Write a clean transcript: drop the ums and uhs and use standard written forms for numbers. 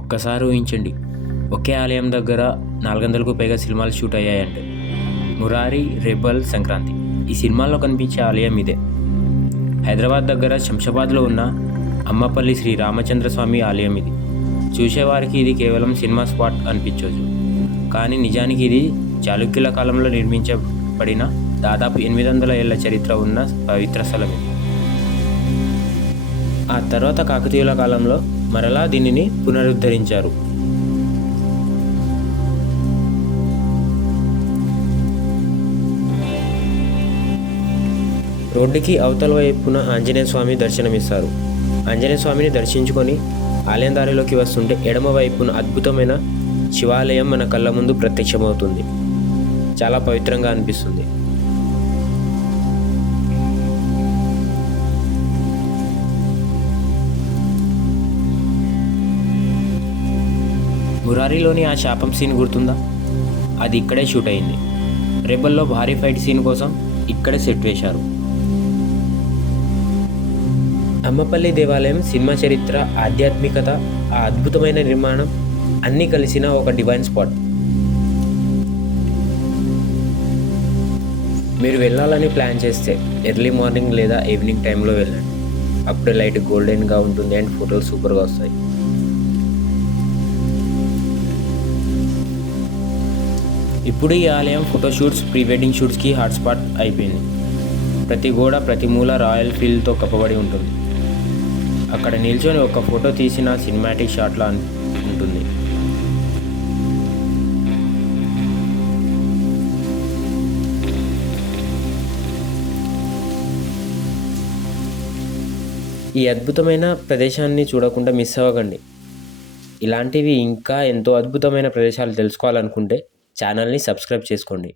ఒక్కసారి ఊహించండి, ఒకే ఆలయం దగ్గర 400కు పైగా సినిమాలు షూట్ అయ్యాయంటే. మురారి, రెబల్, సంక్రాంతి ఈ సినిమాల్లో కనిపించే ఆలయం ఇదే. హైదరాబాద్ దగ్గర శంషాబాద్లో ఉన్న అమ్మపల్లి శ్రీ రామచంద్రస్వామి ఆలయం ఇది. చూసేవారికి ఇది కేవలం సినిమా స్పాట్ అనిపించవచ్చు, కానీ నిజానికి ఇది చాళుక్యుల కాలంలో నిర్మించబడిన దాదాపు 800 ఏళ్ల చరిత్ర ఉన్న పవిత్ర స్థలం ఇది. ఆ తర్వాత కాకతీయుల కాలంలో మరలా దీనిని పునరుద్ధరించారు. రోడ్డుకి అవతల వైపున ఆంజనేయ స్వామి దర్శనమిస్తారు. ఆంజనేయ స్వామిని దర్శించుకొని ఆలయం దారిలోకి వస్తుంటే ఎడమ వైపున అద్భుతమైన శివాలయం మన కళ్ళ ముందు ప్రత్యక్షమవుతుంది. చాలా పవిత్రంగా అనిపిస్తుంది. మురారిలోని ఆ శాపం సీన్ గుర్తుందా? అది ఇక్కడే షూట్ అయింది. రెబల్లో భారీ ఫైట్ సీన్ కోసం ఇక్కడే సెట్ వేశారు. అమ్మపల్లి దేవాలయం సినిమా చరిత్ర, ఆధ్యాత్మికత, ఆ అద్భుతమైన నిర్మాణం అన్నీ కలిసిన ఒక డివైన్ స్పాట్. మీరు వెళ్ళాలని ప్లాన్ చేస్తే ఎర్లీ మార్నింగ్ లేదా ఈవినింగ్ టైంలో వెళ్ళండి. అప్పుడే లైట్ గోల్డెన్గా ఉంటుంది అండ్ ఫోటోలు సూపర్గా వస్తాయి. ఇప్పుడు ఈ ఆలయం ఫోటోషూట్స్, ప్రీ వెడ్డింగ్ షూట్స్కి హాట్స్పాట్ అయిపోయింది. ప్రతి గోడ, ప్రతి మూల రాయల్ ఫీల్తో కప్పబడి ఉంటుంది. అక్కడ నిల్చొని ఒక ఫోటో తీసిన సినిమాటిక్ షాట్లా ఉంటుంది. ఈ అద్భుతమైన ప్రదేశాన్ని చూడకుండా మిస్ అవ్వకండి. ఇలాంటివి ఇంకా ఎంతో అద్భుతమైన ప్రదేశాలు తెలుసుకోవాలనుకుంటే ఛానల్ని సబ్స్క్రైబ్ చేసుకోండి.